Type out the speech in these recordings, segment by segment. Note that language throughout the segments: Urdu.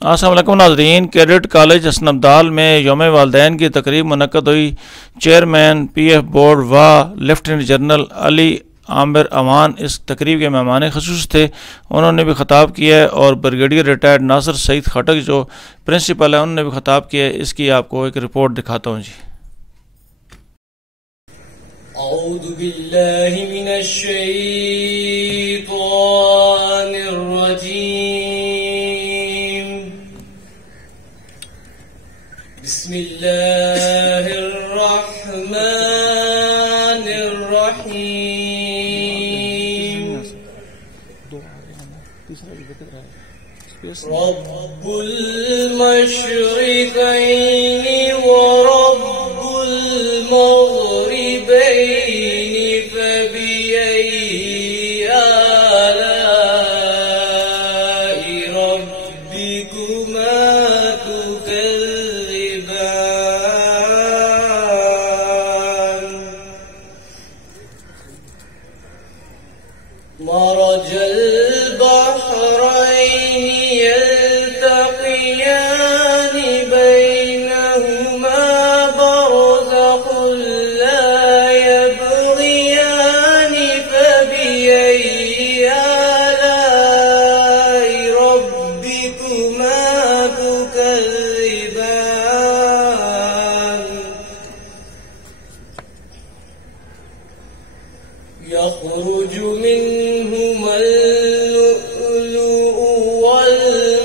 السلام علیکم ناظرین، کیڈٹ کالج حسن ابدال میں یوم والدین کی تقریب منعقد ہوئی۔ چیئرمین پی ایف بورڈ و لیفٹیننٹ جنرل علی عامر اوان اس تقریب کے مہمان خصوص تھے۔ انہوں نے بھی خطاب کیا ہے اور بریگیڈیئر ریٹائرڈ ناصر سعید خٹک جو پرنسپل ہے انہوں نے بھی خطاب کیا ہے۔ اس کی آپ کو ایک رپورٹ دکھاتا ہوں جی۔ اعوذ باللہ من الشیطان الرجیم، بسم اللہ الرحمن الرحیم۔ رب المشرقین ورب المغربین فبأي آلاء ربكما تكذبان؟ مرج البحرين يلتقيان بينهما برزخ لا يبغيان فبأي آلاء ربكما تكذبان؟ يخرج منهما اللؤلؤ والمرجان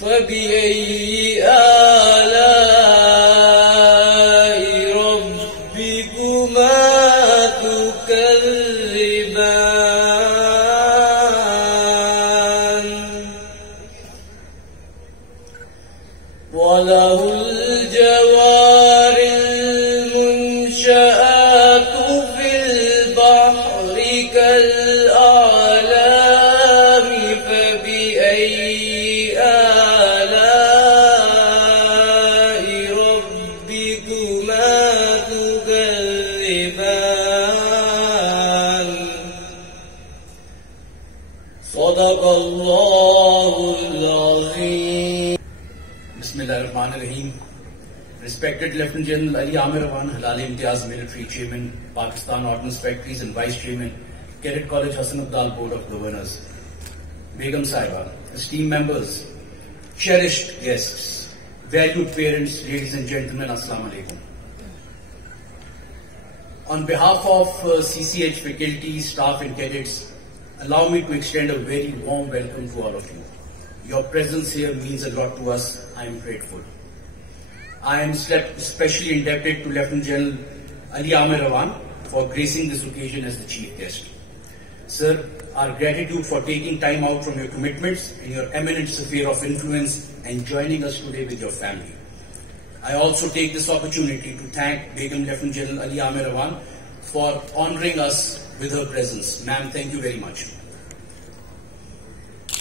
فبأي آلاء ربكما تكذبان؟ وله الجوار المنشآت في البحر كالأعلام فبأي آلاء ربكما تكذبان؟ صدق اللہ العظیم۔ بسم اللہ الرحمن الرحیم۔ Respected Lieutenant General Ali Amir Awan, Halal Imtiaz Military Chairman, Pakistan Ordnance Factories and Vice Chairman, Cadet College Hassan Abdal Board of Governors, Begum Sahiba, esteemed members, cherished guests, valued parents, ladies and gentlemen, Assalamu alaikum. On behalf of CCH faculty, staff and cadets, allow me to extend a very warm welcome to all of you. Your presence here means a lot to us. I am grateful. I am especially indebted to Lieutenant General Ali Amir Awan for gracing this occasion as the chief guest. Sir, our gratitude for taking time out from your commitments and your eminent sphere of influence and joining us today with your family. I also take this opportunity to thank Begum Lieutenant General Ali Amir Awan for honoring us with her presence. Ma'am, thank you very much.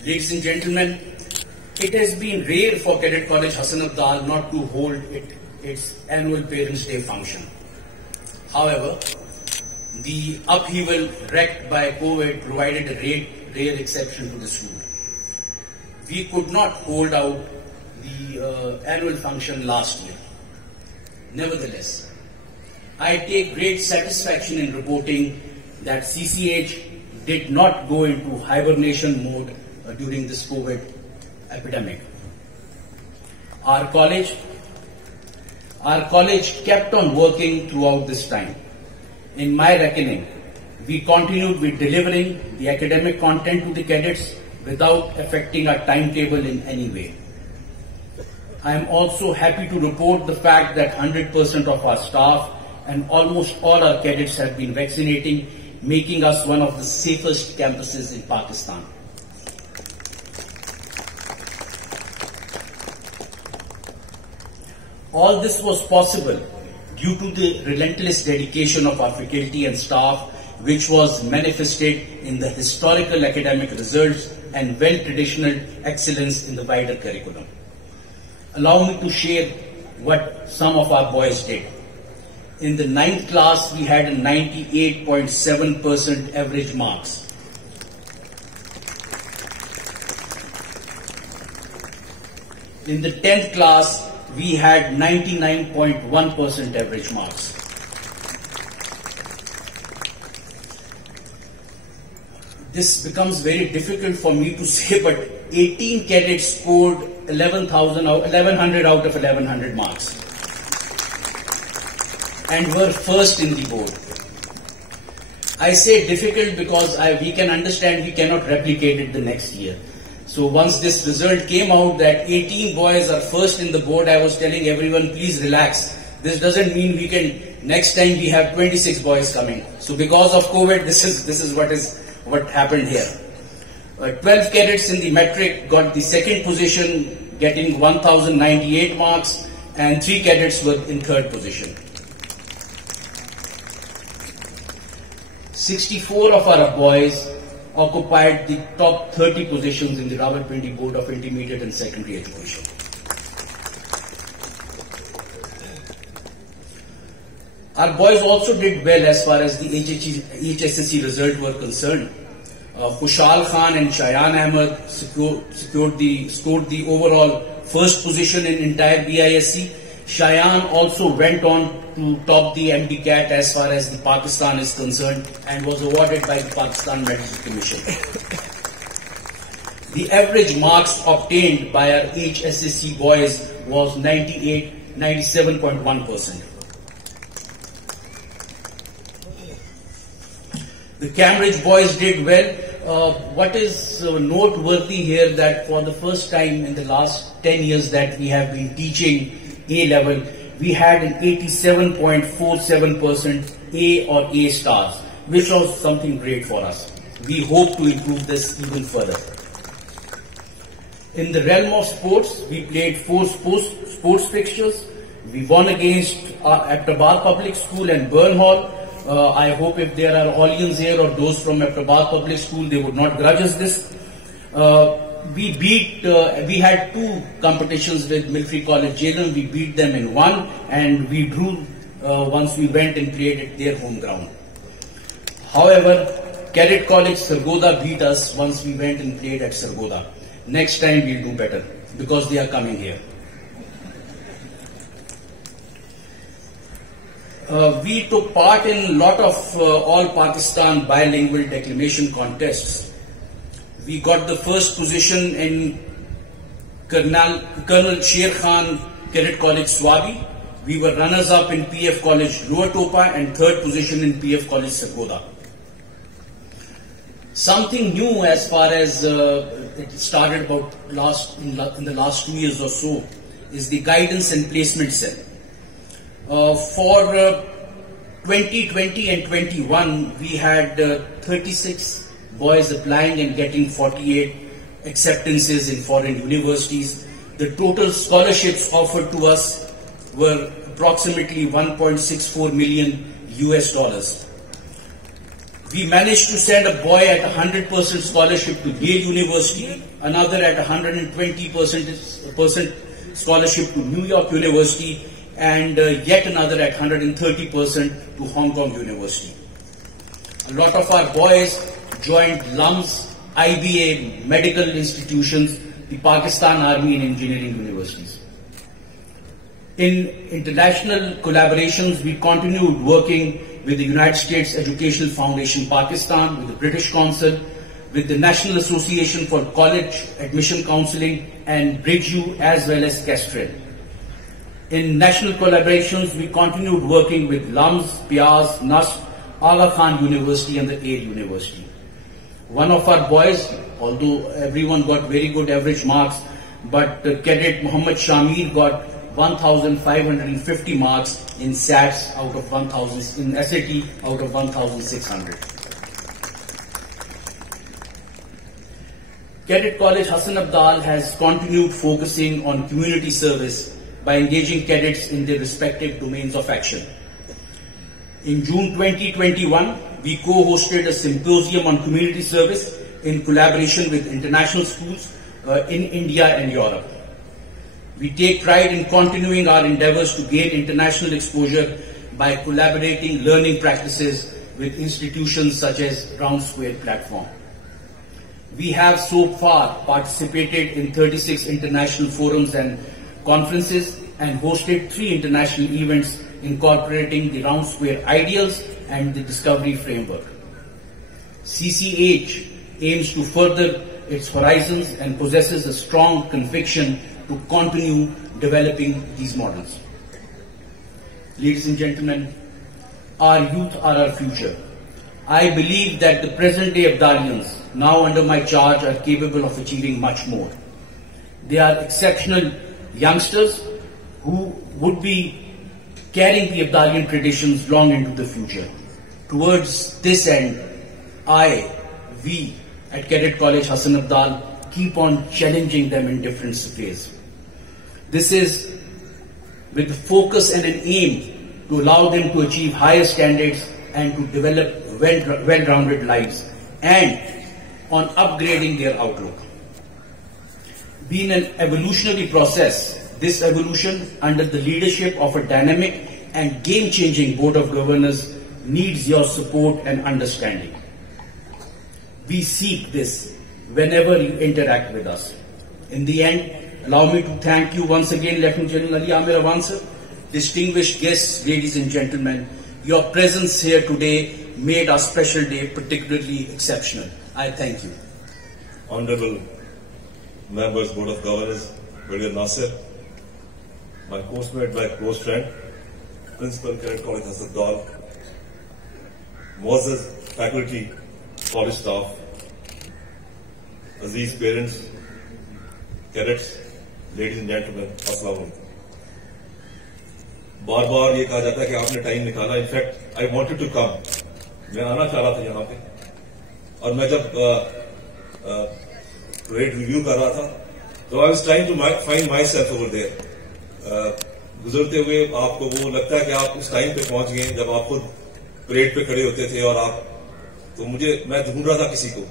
Ladies and gentlemen, it has been rare for Cadet College Hassan Abdal not to hold its annual Parents' Day function. However, the upheaval wreaked by COVID provided a rare exception to this rule. We could not hold out the annual function last year. Nevertheless, I take great satisfaction in reporting that CCH did not go into hibernation mode during this COVID epidemic. Our college kept on working throughout this time. In my reckoning, we continued with delivering the academic content to the cadets without affecting our timetable in any way. I am also happy to report the fact that 100% of our staff and almost all our cadets have been vaccinating, making us one of the safest campuses in Pakistan. All this was possible due to the relentless dedication of our faculty and staff, which was manifested in the historical academic results and well-traditional excellence in the wider curriculum. Allow me to share what some of our boys did. In the 9th class, we had a 98.7% average marks. In the 10th class, we had 99.1% average marks. This becomes very difficult for me to say, but 18 cadets scored 1100 out of 1100 marks and were first in the board. I say difficult because we can understand we cannot replicate it the next year. So once this result came out that 18 boys are first in the board, I was telling everyone, please relax. This doesn't mean we can, next time we have 26 boys coming. So because of COVID, this is what happened here. 12 cadets in the metric got the second position, getting 1098 marks, and 3 cadets were in third position. 64 of our boys occupied the top 30 positions in the Rawalpindi Board of Intermediate and Secondary Education. Our boys also did well as far as the HSSC result were concerned. Khushal Khan and Shayan Ahmed scored the overall first position in entire BISC. Shayan also went on to top the MDCAT as far as the Pakistan is concerned and was awarded by the Pakistan Medical Commission. The average marks obtained by our HSSC boys was 97.1%. The Cambridge boys did well. What is noteworthy here that for the first time in the last 10 years that we have been teaching A-level, we had an 87.47% A or A stars, which was something great for us. We hope to improve this even further. In the realm of sports, we played 4 sports fixtures. We won against Aptabad Public School and Burnhall. I hope if there are audience here or those from Aptabad Public School, they would not grudge us this. We had 2 competitions with Military College Jhelum. We beat them in 1 and we drew once we went and played at their home ground. However, Cadet College Sargodha beat us once we went and played at Sargodha. Next time we'll do better because they are coming here. We took part in a lot of all Pakistan bilingual declamation contests. We got the first position in Colonel Sher Khan Cadet College Swabi. We were runners up in PF College Lower Topa and third position in PF College Sargodha. Something new as far as it started about in the last 2 years or so is the guidance and placement cell. For 2020 and 21, we had 36 boys applying and getting 48 acceptances in foreign universities. The total scholarships offered to us were approximately $1.64 million. We managed to send a boy at 100% scholarship to Yale University, another at 120% scholarship to New York University, and yet another at 130% to Hong Kong University. A lot of our boys joined LUMS, IBA, medical institutions, the Pakistan Army and engineering universities. In international collaborations, we continued working with the United States Educational Foundation Pakistan, with the British Council, with the National Association for College Admission Counseling and BridgeU as well as Kestrel. In national collaborations, we continued working with LUMS, Piaz, NASP, Aga Khan University and the Yale University. One of our boys, although everyone got very good average marks, but Cadet Muhammad Shamir got 1,550 marks in SATs out of 1,000, in SAT out of 1,600. Cadet College Hassan Abdal has continued focusing on community service by engaging cadets in their respective domains of action. In June 2021, we co-hosted a symposium on community service in collaboration with international schools in India and Europe. We take pride in continuing our endeavors to gain international exposure by collaborating learning practices with institutions such as Round Square Platform. We have so far participated in 36 international forums and conferences and hosted 3 international events incorporating the Round Square ideals and the Discovery Framework. CCH aims to further its horizons and possesses a strong conviction to continue developing these models. Ladies and gentlemen, our youth are our future. I believe that the present-day Abdalians, now under my charge, are capable of achieving much more. They are exceptional youngsters who would be carrying the Abdalian traditions long into the future. Towards this end, we at Cadet College Hassan Abdal keep on challenging them in different ways. This is with the focus and an aim to allow them to achieve higher standards and to develop well-rounded lives, and on upgrading their outlook. Being an evolutionary process, this evolution under the leadership of a dynamic and game-changing Board of Governors needs your support and understanding. We seek this whenever you interact with us. In the end, allow me to thank you once again, Lieutenant General Ali Amir Awan sir, distinguished guests, ladies and gentlemen. Your presence here today made our special day particularly exceptional. I thank you. Honorable members, Board of Governors, Brigadier Nasir, my postmate, my close friend, Principal Cadet College Hassan Abdal, Muazzaz faculty, college staff, Aziz parents, cadets, ladies and gentlemen, Assalamu alaikum. بار بار یہ کہا جاتا ہے کہ آپ نے ٹائم نکالا. In fact I wanted to come, میں آنا چاہ رہا تھا یہاں پہ, اور میں جب پریڈ ریویو کر رہا تھا تو I was trying to find myself over there. گزرتے ہوئے آپ کو وہ لگتا ہے کہ آپ اس ٹائم پہ پہنچ گئے جب آپ خود پریڈ پہ کھڑے ہوتے تھے, اور آپ تو میں ڈھونڈ رہا تھا کسی کو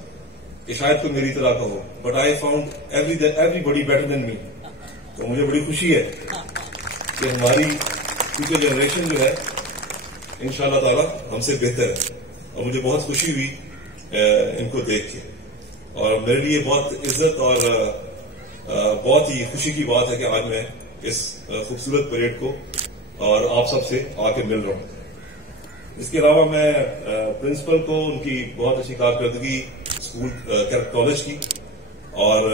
کہ شاید کوئی میری طرح کا ہو, but I found everybody better than me. تو مجھے بڑی خوشی ہے کہ ہماری فیوچر جنریشن جو ہے انشاءاللہ تعالی ہم سے بہتر ہے, اور مجھے بہت خوشی ہوئی ان کو دیکھ کے, اور میرے لیے بہت عزت اور بہت ہی خوشی کی بات ہے کہ آج میں اس خوبصورت پریڈ کو اور آپ سب سے آ کے مل رہا ہوں. اس کے علاوہ میں پرنسپل کو ان کی بہت اچھی کارکردگی اسکول کالج کی, اور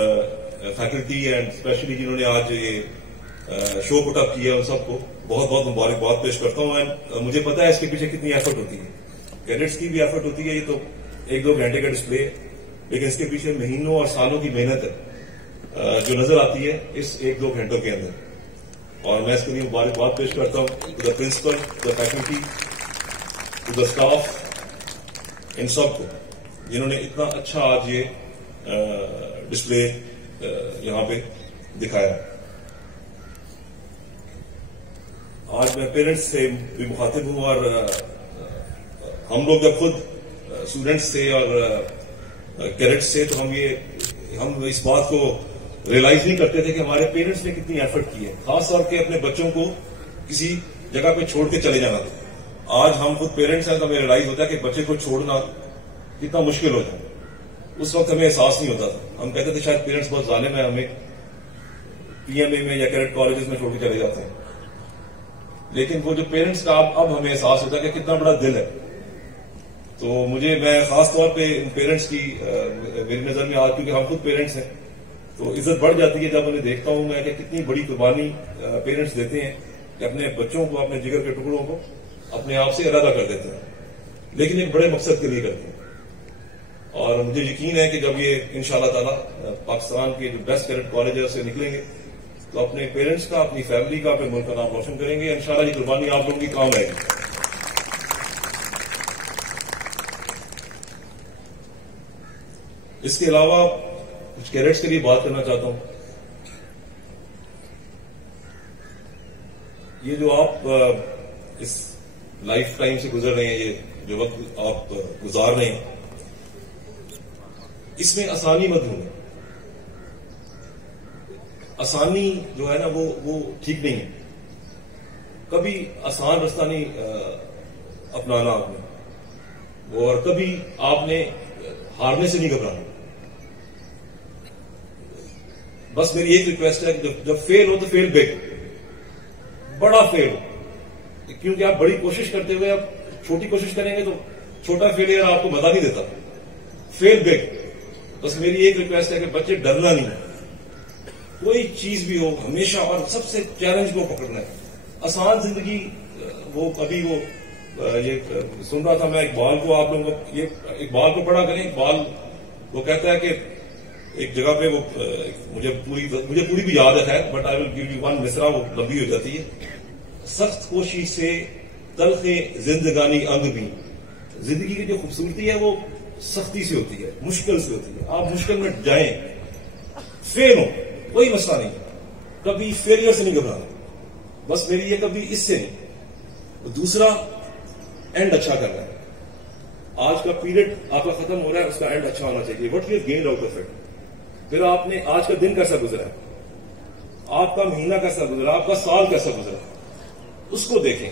فیکلٹی اینڈ اسپیشلی جنہوں نے آج یہ شو پٹ اپ کیا ان سب کو بہت بہت مبارکباد پیش کرتا ہوں. اینڈ مجھے پتا ہے اس کے پیچھے کتنی ایفرٹ ہوتی ہے, کیڈٹس کی بھی ایفرٹ ہوتی ہے. یہ تو 1-2 گھنٹے کا ڈسپلے ہے, لیکن اس کے پیچھے مہینوں اور سالوں کی محنت ہے جو نظر آتی ہے اس 1-2 گھنٹوں کے اندر, اور میں اس کے لیے مبارکباد پیش کرتا ہوں to the principal, to the faculty, to the staff, ان سب کو جنہوں نے اتنا اچھا آج یہ ڈسپلے یہاں پہ دکھایا. آج میں پیرنٹس سے بھی مخاطب ہوں, اور ہم لوگ جب خود اسٹوڈینٹس تھے اور کیڈٹس تھے تو ہم اس بات کو ریئلائز نہیں کرتے تھے کہ ہمارے پیرنٹس نے کتنی ایفرٹ کی ہے, خاص طور پہ اپنے بچوں کو کسی جگہ پہ چھوڑ کے چلے جانا تھا. آج ہم خود پیرنٹس ہیں تو ہمیں ریئلائز ہوتا ہے کہ بچے کو چھوڑنا کتنا مشکل ہوتا ہے. اس وقت ہمیں احساس نہیں ہوتا تھا, ہم کہتے تھے شاید پیرنٹس بہت ظالم ہیں, ہمیں پی ایم اے میں یا کیڈٹ کالجز میں چھوڑ کے چلے جاتے ہیں. لیکن وہ جو پیرنٹس کا اب ہمیں احساس ہوتا ہے کہ کتنا بڑا دل ہے. تو میں خاص طور پہ ان پیرنٹس کی میری نظر میں آج, کیونکہ ہم خود پیرنٹس ہیں, تو عزت بڑھ جاتی ہے جب انہیں دیکھتا ہوں میں کہ کتنی بڑی قربانی پیرنٹس دیتے ہیں کہ اپنے بچوں کو, اپنے جگر کے ٹکڑوں کو اپنے آپ سے علیحدہ کر دیتے ہیں, لیکن ایک بڑے مقصد کے لیے کرتے ہیں. اور مجھے یقین ہے کہ جب یہ انشاءاللہ تعالی پاکستان کے جو بیسٹ کیڈٹ کالج سے نکلیں گے تو اپنے پیرنٹس کا, اپنی فیملی کا, اپنے ملک کا نام روشن کریں گے. انشاءاللہ یہ قربانی آپ لوگوں کی کام آئے گی. اس کے علاوہ کچھ کیڈٹس کے لیے بات کرنا چاہتا ہوں. یہ جو آپ اس لائف ٹائم سے گزر رہے ہیں, یہ جو وقت آپ گزار رہے ہیں, اس میں آسانی مت ڈھونڈیں. آسانی جو ہے نا وہ ٹھیک نہیں ہے. کبھی آسان رستہ نہیں اپنانا آپ نے، اور کبھی آپ نے ہارنے سے نہیں گھبرانا. بس میری ایک ریکویسٹ ہے کہ جب فیل ہو تو فیل بگ، بڑا فیل ہو، کیونکہ آپ بڑی کوشش کرتے ہوئے آپ چھوٹی کوشش کریں گے تو چھوٹا فیلئر آپ کو مزہ نہیں دیتا. فیل بگ. بس میری ایک ریکویسٹ ہے کہ بچے ڈرنا نہیں ہے، کوئی چیز بھی ہو ہمیشہ، اور سب سے چیلنج کو پکڑنا ہے. آسان زندگی وہ ابھی وہ یہ سن رہا تھا میں اقبال کو، آپ لوگوں کو یہ اقبال کو پڑھا کریں. اقبال وہ کہتا ہے کہ ایک جگہ پہ وہ مجھے پوری بھی یاد ہے، but I will give you one مصرع، وہ لمبی ہو جاتی ہے. سخت کوشی سے تلخ زندگانی انگ بھی. زندگی کی جو خوبصورتی ہے وہ سختی سے ہوتی ہے، مشکل سے ہوتی ہے. آپ مشکل میں جائیں، فیل ہو کوئی مسئلہ نہیں، کبھی فیلئر سے نہیں گھبرانا. بس میری یہ کبھی اس سے نہیں. دوسرا اینڈ اچھا کرنا ہے. آج کا پیریڈ آپ کا ختم ہو رہا ہے، اس کا اینڈ اچھا ہونا چاہیے. What you gained out of it. پھر آپ نے آج کا دن کیسا گزرا ہے، آپ کا مہینہ کیسا گزرا، آپ کا سال کیسا گزرا، اس کو دیکھیں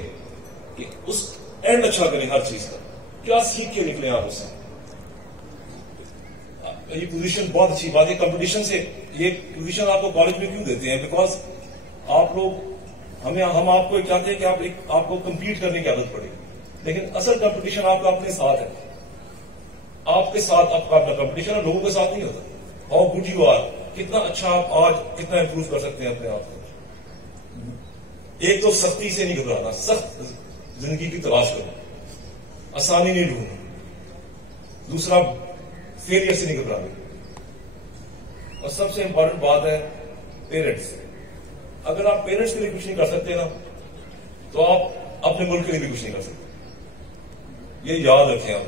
کہ اس اینڈ اچھا کریں. ہر چیز کا کیا سیکھ کے نکلیں آپ اس سے. یہ پوزیشن بہت اچھی بات ہے. کمپٹیشن سے یہ پوزیشن آپ کو کالج میں کیوں دیتے ہیں؟ بیکاز آپ لوگ ہم آپ کو چاہتے ہیں کہ آپ کو کمپیٹ کرنے کی عادت پڑے، لیکن اصل کمپٹیشن آپ کا اپنے ساتھ ہے. آپ کے ساتھ آپ کا اپنا کمپٹیشن ہے، لوگوں کے ساتھ نہیں ہوتا. ہاؤ گڈ یو آر، کتنا اچھا آپ آج کتنا امپروو کر سکتے ہیں اپنے آپ کو. ایک تو سختی سے نہیں گھبرانا، سخت زندگی کی تلاش کرو، آسانی نہیں ڈھونڈنا. دوسرا فیلئر سے نہیں گھبرانا. اور سب سے امپورٹنٹ بات ہے پیرنٹس. اگر آپ پیرنٹس کے لیے کچھ نہیں کر سکتے نا، تو آپ اپنے ملک کے لیے بھی کچھ نہیں کر سکتے. یہ یاد رکھیں. آپ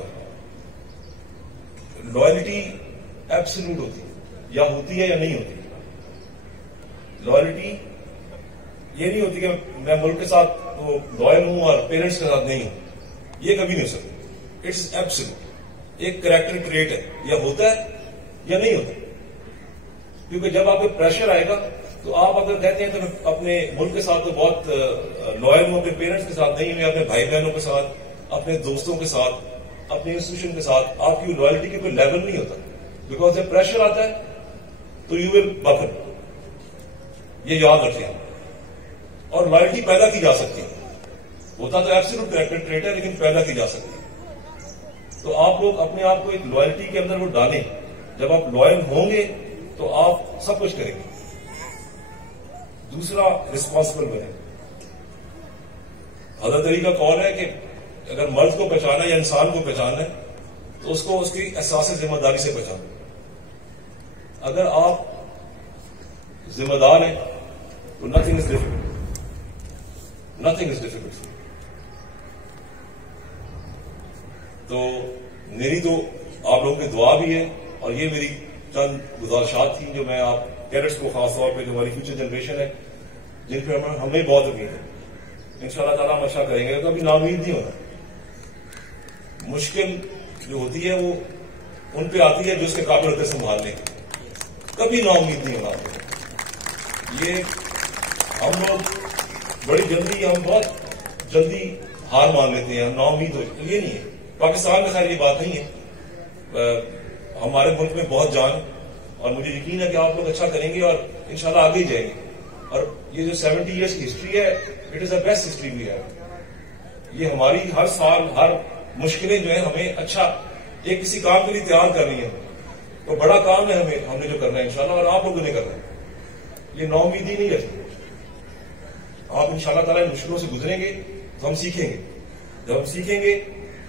لوائلٹی ایبسولوٹ ہوتی ہے، یا ہوتی ہے یا نہیں ہوتی. لوائلٹی یہ نہیں ہوتی کہ میں ملک کے ساتھ لوائل ہوں اور پیرنٹس کے ساتھ نہیں ہوں. یہ کبھی نہیں ہو سکتا. It's absolute. ایک کریکٹر ٹریٹ ہے، یا ہوتا ہے یا نہیں ہوتا. کیونکہ جب آپ کو پریشر آئے گا تو آپ اگر کہتے ہیں تو میں اپنے ملک کے ساتھ تو بہت لوائل ہوں، اپنے پیرنٹس کے ساتھ نہیں ہوں، اپنے بھائی بہنوں کے ساتھ، اپنے دوستوں کے ساتھ، اپنے انسٹیٹیوشن کے ساتھ، آپ کی لوائلٹی کا کوئی لیول نہیں ہوتا. بیکاز جب پریشر آتا ہے تو یو ول بکر. یہ یاد رکھیں. اور لوائلٹی پیدا کی جا سکتی ہے. ہوتا تو ایبسولوٹ کریکٹر ٹریٹ ہے، لیکن پیدا کی جا سکتی ہے. تو آپ لوگ اپنے آپ کو ایک لوائلٹی کے اندر وہ ڈالیں. جب آپ لوائل ہوں گے تو آپ سب کچھ کریں گے. دوسرا رسپانسبل بنے. حضرت علی کا قول ہے کہ اگر مرد کو پہچانا یا انسان کو پہچانا ہے تو اس کو اس کی احساس ذمہ داری سے پہچانا. اگر آپ ذمہ دار ہیں تو nothing is difficult. Nothing is difficult. تو میری تو آپ لوگوں کی دعا بھی ہے، اور یہ میری چند گزارشات تھیں جو میں آپ کیڈٹس کو، خاص طور پہ جو ہماری فیوچر جنریشن ہے جن پہ ہمیں بہت امید ہے. انشاءاللہ تعالیٰ ہم اچھا کریں گے. کبھی نا امید نہیں ہونا. مشکل جو ہوتی ہے وہ ان پہ آتی ہے جو اس کے قابل ہوتے سنبھالنے کی. کبھی نا امید نہیں ہونا. یہ ہم لوگ ہم بہت جلدی ہار مان لیتے ہیں، ہم نا امید ہو. یہ نہیں ہے. پاکستان میں خیر یہ بات نہیں ہے. ہمارے ملک میں بہت جان، اور مجھے یقین ہے کہ آپ لوگ اچھا کریں گے اور انشاءاللہ آگے ہی جائیں گے. اور یہ جو 70 ایئرس کی ہسٹری ہے، it is the best history we have. یہ ہماری ہر سال ہر مشکلیں جو ہیں ہمیں اچھا ایک کسی کام کے لیے تیار کرنی ہے. تو بڑا کام ہے ہم نے جو کرنا ہے انشاءاللہ، اور آپ لوگوں نے کرنا ہے. یہ نا امیدی نہیں رکھنی. آپ انشاءاللہ تعالیٰ مشکلوں سے گزریں گے تو ہم سیکھیں گے. جب ہم سیکھیں گے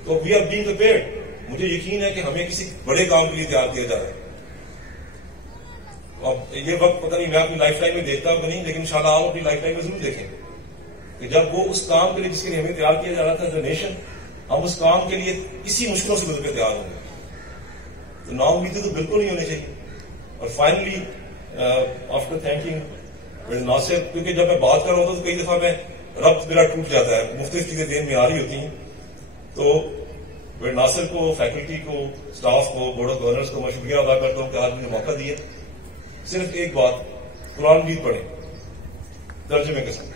تو وی آر بینگ پریپیئرڈ. مجھے یقین ہے کہ ہمیں کسی بڑے کام کے لیے تیار کیا جا رہا ہے. اب یہ وقت پتہ نہیں میں اپنی لائف ٹائم میں دیکھتا ہوں کہ نہیں، لیکن انشاءاللہ آپ اپنی لائف ٹائم میں ضرور دیکھیں کہ جب وہ اس کام کے لیے جس کے لیے ہمیں تیار کیا جا رہا تھا ایز اے نیشن، ہم اس کام کے لیے اسی مشکلوں سے گزر کے تیار ہوں گے. تو نا امیدی تو بالکل نہیں ہونی چاہیے. اور فائنلی آفٹر تھینکنگ ناصر، کیونکہ جب میں بات کر رہا ہوتا تو کئی دفعہ میں ربط میرا ٹوٹ جاتا ہے، مختلف چیزیں ذہن میں آ رہی ہوتی ہیں. تو ناصر کو، فیکلٹی کو، اسٹاف کو، بورڈ آف گورنرز کو میں شکریہ ادا کرتا ہوں کہ آج مجھے موقع دیا. صرف ایک بات، قرآن مجید پڑھیں ترجمے کے ساتھ.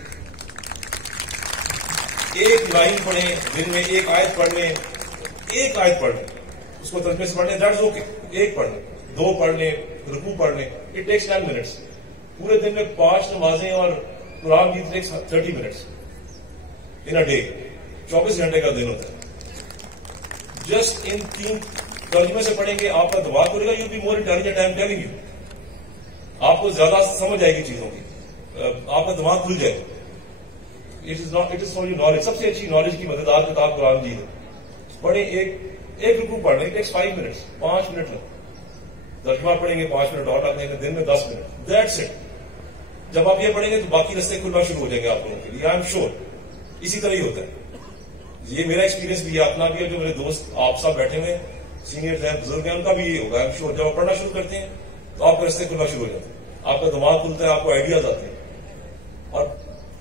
ایک لائن پڑھیں دن میں، ایک آیت پڑھ لیں، ایک آیت پڑھ لیں، اس کو ترجمے سے پڑھ لیں، دیٹس اوکے. ایک پڑھ لیں، دو پڑھ لیں، رکوع پڑھ لیں. It takes 10 minutes. پورے دن میں 5 نمازیں اور قرآن کی takes 30 minutes in a day. 24 گھنٹے کا دن ہوتا ہے. جسٹ ان 3 ترجمے سے پڑھیں گے، آپ کا دماغ کرے گا. You be more intelligent. I am telling you. آپ کو زیادہ سمجھ آئے گی چیزوں کی، آپ کا دماغ کھل جائے گا. It is for your knowledge. سب سے اچھی نالج کی مددگار کتاب قرآن مجید ہے. پڑھیں، ایک رکوع پڑھ لیں، ٹیکس 5 منٹس، 5 منٹ لگتے. ترجمہ پڑھیں گے 5 منٹ اور لگ دیں گے، دن میں 10 منٹ. That's it. جب آپ یہ پڑھیں گے تو باقی رستے کھلنا شروع ہو جائیں گے آپ لوگوں کے لیے. آئی ایم شیور اسی طرح ہی ہوتا ہے. یہ میرا ایکسپیرینس بھی ہے، اپنا بھی ہے. جو میرے دوست آپ سب بیٹھے ہوئے سینئرز ہیں، بزرگ ہیں، ان کا بھی یہ ہوگا. آئی ایم شیور جب آپ پڑھنا شروع کرتے ہیں تو آپ کے رستے کھلنا شروع ہو جاتے ہیں. آپ کا دماغ کھلتا ہے، آپ کو آئیڈیاز آتے ہیں. اور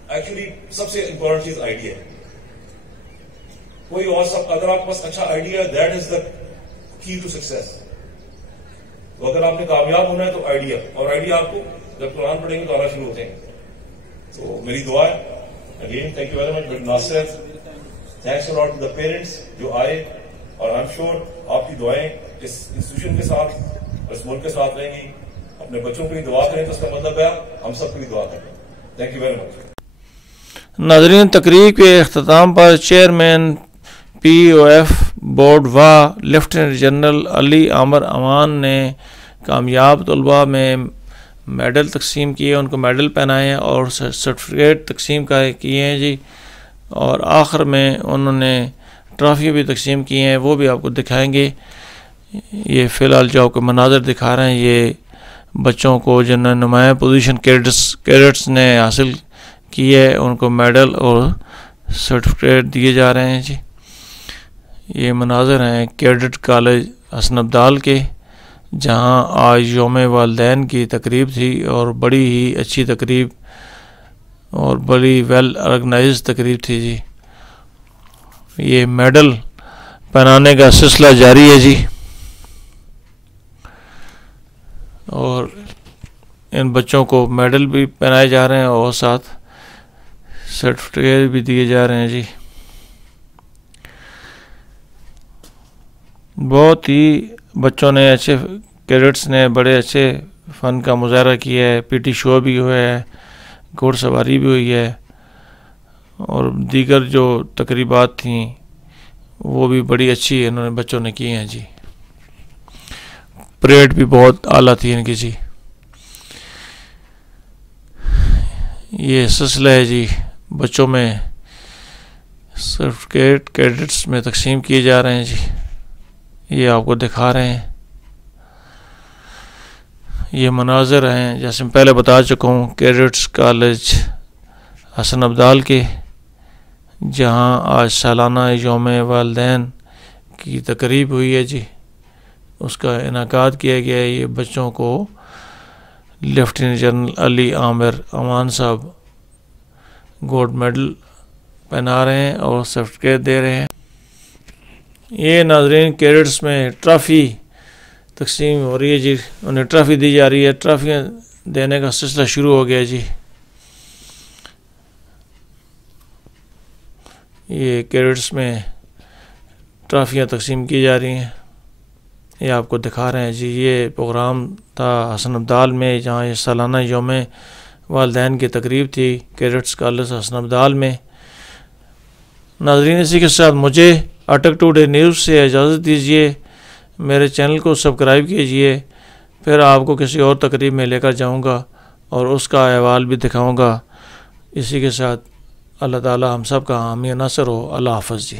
ایکچولی سب سے امپورٹنٹ چیز آئیڈیا ہے. کوئی اور سب اگر آپ کے پاس اچھا آئیڈیا ہے، دیٹ از دا کی ٹو سکسیس. تو اگر آپ نے کامیاب ہونا ہے تو آئیڈیا، اور آئیڈیا آپ کو جب قرآن پڑھیں گے تو آنا شروع ہو جائیں گے. تو میری دعا ہے. Again thank you very much doctor Nasir. Thanks a lot to the parents جو آئے. اور آئی ایم شیور آپ کی دعائیں اس انسٹیٹیوشن کے ساتھ اور اس ملک کے ساتھ رہیں گی. اپنے بچوں کو بھی دعا کریں تو اس کا مطلب ہے ہم سب کو بھی دعا کریں. Thank you very much. ناظرین، تقریب کے اختتام پر chairman POF board lieutenant general Ali Amir Aman نے کامیاب طلباء میں میڈل تقسیم کیے، ان کو میڈل پہنائے اور سرٹیفکیٹ تقسیم کیے ہیں جی. اور آخر میں انہوں نے ٹرافی بھی تقسیم کی ہیں، وہ بھی آپ کو دکھائیں گے. یہ فی الحال جو آپ کو مناظر دکھا رہے ہیں یہ بچوں کو جنہوں نے نمایاں پوزیشن کیڈٹس نے حاصل کی ہے، ان کو میڈل اور سرٹیفکیٹ دیے جا رہے ہیں جی. یہ مناظر ہیں کیڈٹ کالج حسن عبدال کے، جہاں آج یوم والدین کی تقریب تھی اور بڑی ہی اچھی تقریب اور بڑی ویل آرگنائز تقریب تھی جی. یہ میڈل پہنانے کا سلسلہ جاری ہے جی، اور ان بچوں کو میڈل بھی پہنائے جا رہے ہیں اور ساتھ سرٹیفکیٹ بھی دیے جا رہے ہیں جی. بہت ہی بچوں نے اچھے کیڈٹس نے بڑے اچھے فن کا مظاہرہ کیا ہے. PT شو بھی ہوا ہے، گھوڑ سواری بھی ہوئی ہے، اور دیگر جو تقریبات تھیں وہ بھی بڑی اچھی انہوں نے بچوں نے کی ہیں جی. پریڈ بھی بہت اعلیٰ تھی ان کی جی. یہ سلسلہ ہے جی، بچوں میں سرٹیفکیٹ کیڈٹس میں تقسیم کیے جا رہے ہیں جی. یہ آپ کو دکھا رہے ہیں. یہ مناظر ہیں جیسے میں پہلے بتا چکا ہوں کیڈٹس کالج حسن عبدال کے، جہاں آج سالانہ یوم والدین کی تقریب ہوئی ہے جی. اس کا انعقاد کیا گیا ہے. یہ بچوں کو لیفٹیننٹ جنرل علی عامر امان صاحب گولڈ میڈل پہنا رہے ہیں اور سرٹیفکیٹ دے رہے ہیں. یہ ناظرین کیڈٹس میں ٹرافی تقسیم ہو رہی ہے جی، انہیں ٹرافی دی جا رہی ہے. ٹرافیاں دینے کا سلسلہ شروع ہو گیا جی. یہ کیڈٹس میں ٹرافیاں تقسیم کی جا رہی ہیں. یہ آپ کو دکھا رہے ہیں جی. یہ پروگرام تھا حسن عبدال میں، جہاں یہ سالانہ یوم والدین کی تقریب تھی کیڈٹس کالج حسن عبدال میں. ناظرین، اسی کے ساتھ مجھے اٹک ٹوڈے نیوز سے اجازت دیجیے. میرے چینل کو سبسکرائب کیجیے. پھر آپ کو کسی اور تقریب میں لے کر جاؤں گا اور اس کا احوال بھی دکھاؤں گا. اسی کے ساتھ اللہ تعالی ہم سب کا حامی ناصر ہو. اللہ حافظ جی.